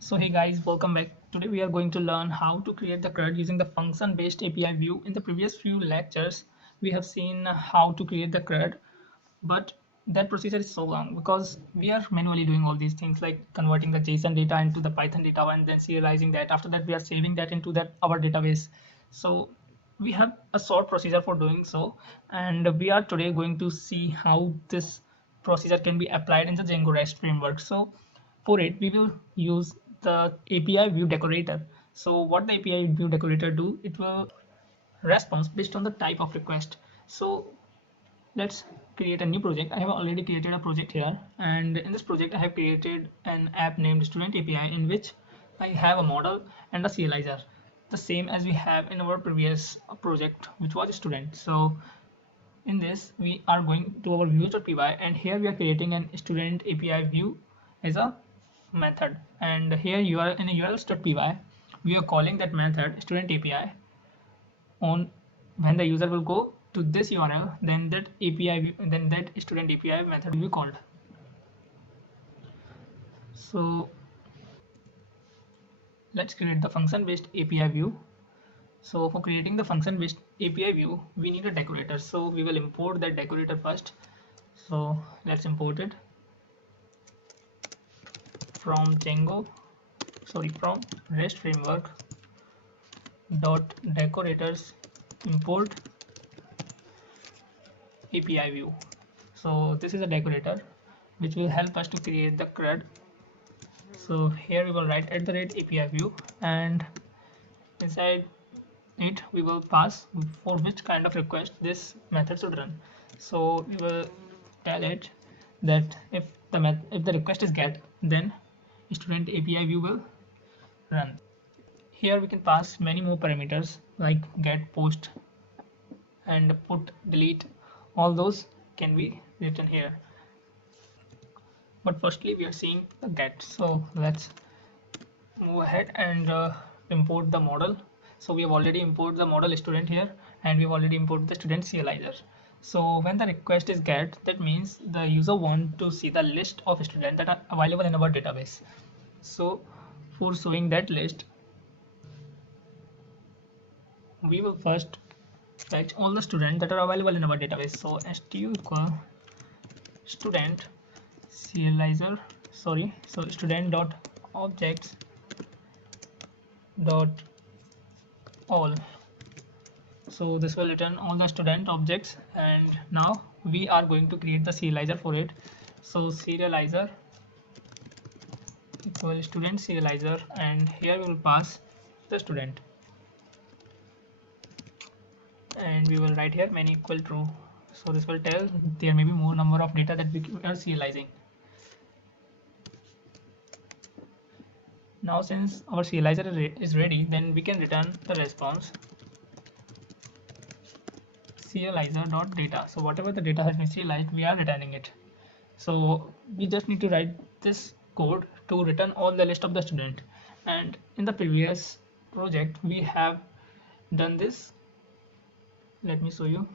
So hey guys, welcome back. Today we are going to learn how to create the CRUD using the function-based API view. In the previous few lectures, we have seen how to create the CRUD, but that procedure is so long because we are manually doing all these things like converting the JSON data into the Python data and then serializing that. After that, we are saving that into that our database. So we have a short procedure for doing so, and we are today going to see how this procedure can be applied in the Django REST framework. So for it, we will use the API view decorator. So what the API view decorator do, it will response based on the type of request. So let's create a new project. I have already created a project here, and in this project I have created an app named student API in which I have a model and a serializer, the same as we have in our previous project which was student. So in this we are going to our views.py, and here we are creating an student API view as a method, and here you are in a urls.py we are calling that method student API. On when the user will go to this URL, then that API, then that student API method will be called. So let's create the function based API view. So for creating the function based API view, we need a decorator. So we will import that decorator first. So let's import it from Django, from REST framework dot decorators import API view. So this is a decorator which will help us to create the CRUD. So here we will write at the rate API view, and inside it we will pass for which kind of request this method should run. So we will tell it that if the request is get, then student API view will run. Here we can pass many more parameters like get, post, and put, delete. All those can be written here. But firstly we are seeing the get. So let's move ahead and import the model. So we have already imported the model student here, and we have already imported the student serializer. So when the request is get, that means the user want to see the list of students that are available in our database. So for showing that list, we will first fetch all the students that are available in our database. So stu equal student serializer, so student dot objects dot all. So this will return all the student objects, and now we are going to create the serializer for it. So serializer equal student serializer, and here we will pass the student, and we will write here many equal true. So this will tell there may be more number of data that we are serializing. Now since our serializer is ready, then we can return the response serializer.data. So whatever the data has been serialized, we are returning it. So we just need to write this code to return all the list of the student. And in the previous project, we have done this. Let me show you.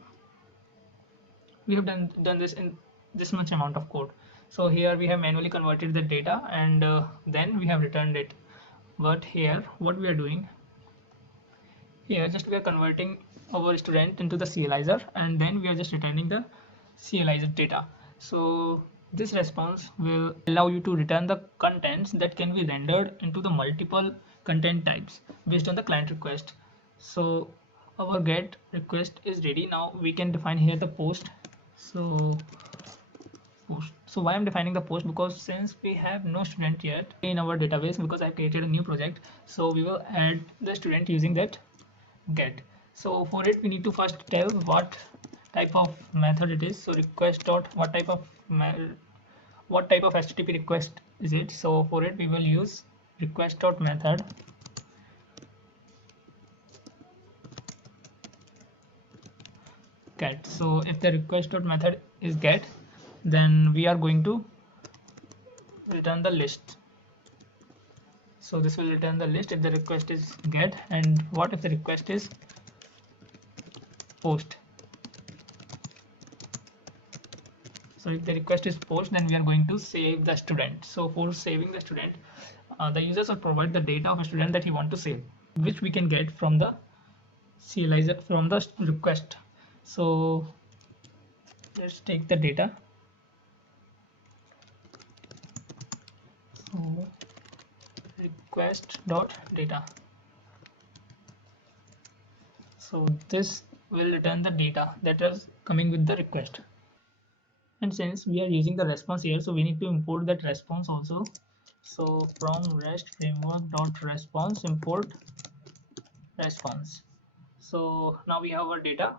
We have done this in this much amount of code. So here we have manually converted the data, and then we have returned it. But here, what we are doing here, just we are converting our student into the serializer, and then we are just returning the serialized data. So this response will allow you to return the contents that can be rendered into the multiple content types based on the client request. So our get request is ready. Now we can define here the post. So post. So why I'm defining the post, because since we have no student yet in our database, because I created a new project, so we will add the student using that get. So for it we need to first tell what type of method it is. So request dot what type of HTTP request is it. So for it we will use request dot method get. So if the request dot method is get, then we are going to return the list. So this will return the list if the request is get, and what if the request is post. So if the request is post, then we are going to save the student. So for saving the student, the user should provide the data of a student that he want to save, which we can get from the serializer from the request. So let's take the data. So request dot data. So this will return the data that is coming with the request. And since we are using the response here, so we need to import that response also. So from REST framework dot response import response. So now we have our data.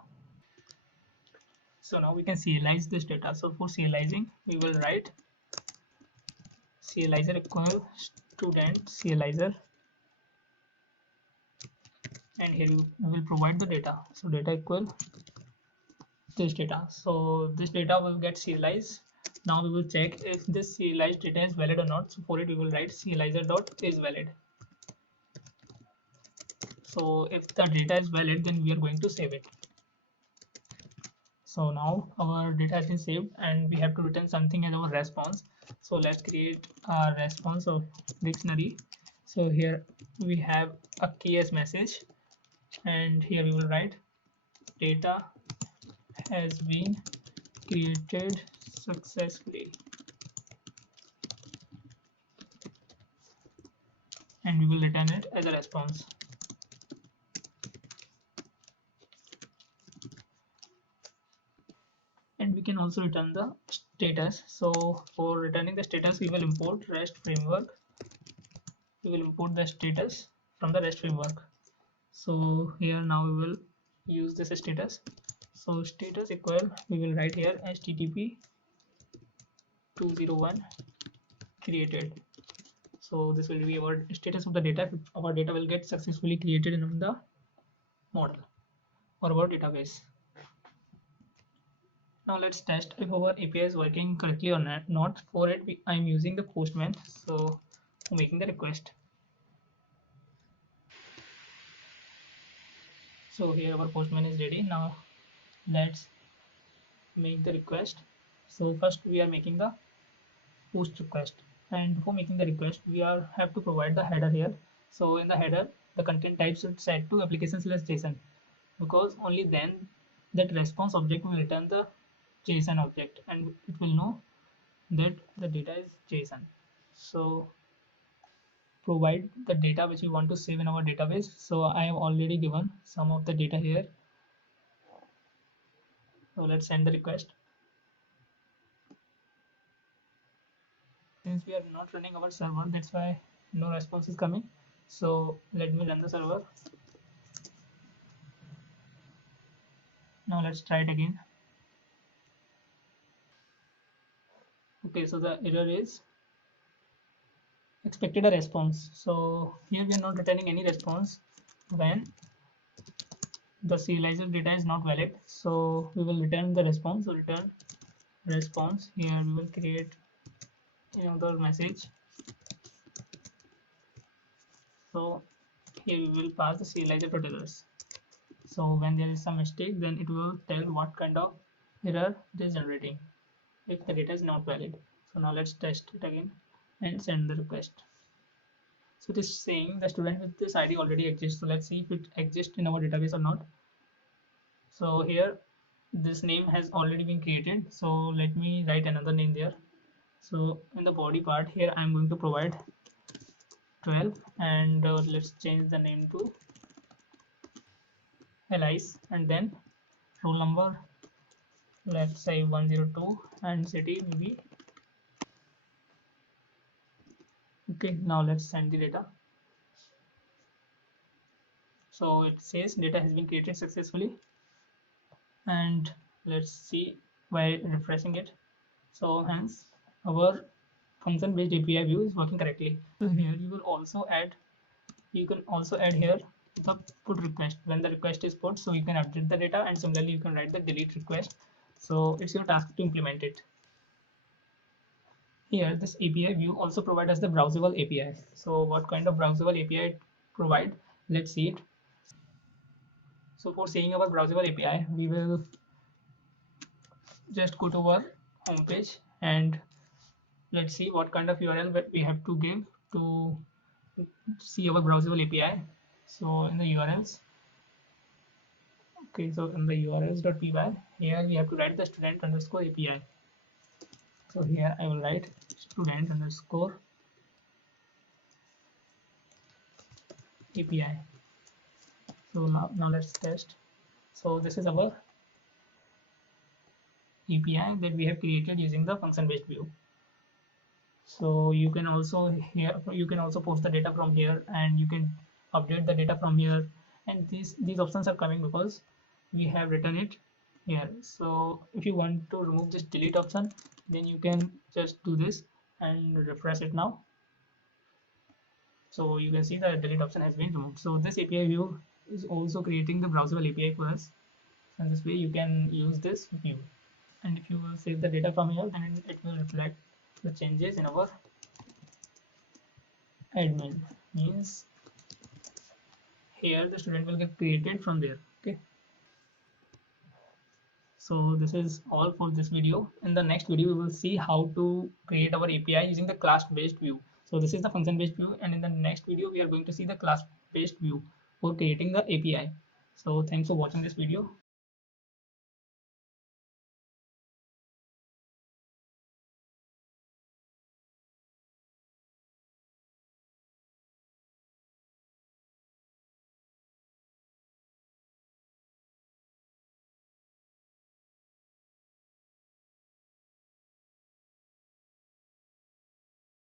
So now we can serialize this data. So for serializing, we will write serializer equal student serializer, and here we will provide the data. So data equal this data. So this data will get serialized. Now we will check if this serialized data is valid or not. So for it we will write serializer dot is valid. So if the data is valid, then we are going to save it. So now our data has been saved and we have to return something as our response. So let's create a response of dictionary. So here we have a key as message, and here we will write data has been created successfully, and we will return it as a response. And we can also return the status. So for returning the status, we will import REST framework. We will import the status from the REST framework. So here now we will use this status. So status equal, we will write here http 201 created. So this will be our status of the data. Our data will get successfully created in the model or our database. Now let's test if our API is working correctly or not. For it, I'm using the Postman. So for making the request. So here our Postman is ready. Now let's make the request. So first we are making the post request, and before making the request we have to provide the header here. So in the header the content type should set to application/json, because only then that response object will return the JSON object and it will know that the data is JSON. So provide the data which we want to save in our database. So I have already given some of the data here. So let's send the request. Since we are not running our server, that's why no response is coming. So let me run the server. Now let's try it again. Okay, so the error is expected a response. So here we are not returning any response when the serializer data is not valid. So we will return the response. So return response. Here we will create another message. So here we will pass the serializer particulars. So when there is some mistake, then it will tell what kind of error it is generating if the data is not valid. So now let's test it again and send the request. So it is saying the student with this ID already exists. So let's see if it exists in our database or not. So here this name has already been created. So let me write another name there. So in the body part here I'm going to provide 12, and let's change the name to Alice, and then roll number let's say 102 and city maybe. Okay, now let's send the data. So it says data has been created successfully, and let's see by refreshing it. So hence our function based API view is working correctly. So here you can also add here the put request when the request is put, so you can update the data, and similarly you can write the delete request. So it's your task to implement it. Here this API view also provides us the browsable API. So what kind of browsable API provide? Let's see it. So for seeing our browsable API, we will just go to our home page and let's see what kind of URL that we have to give to see our browsable API. So in the URLs, okay, so in the urls.py, here we have to write the student underscore API. So here I will write student underscore API. So now let's test. So this is our API that we have created using the function based view. So you can also post the data from here, and you can update the data from here, and these options are coming because we have written it here. So if you want to remove this delete option, then you can just do this and refresh it now. So you can see the delete option has been removed. So this API view is also creating the browsable API for us, and this way you can use this view. And if you will save the data from here, then it will reflect the changes in our admin. Means here the student will get created from there. Okay, so this is all for this video. In the next video we will see how to create our API using the class based view. So this is the function based view, and in the next video we are going to see the class based view for creating the API. So thanks for watching this video.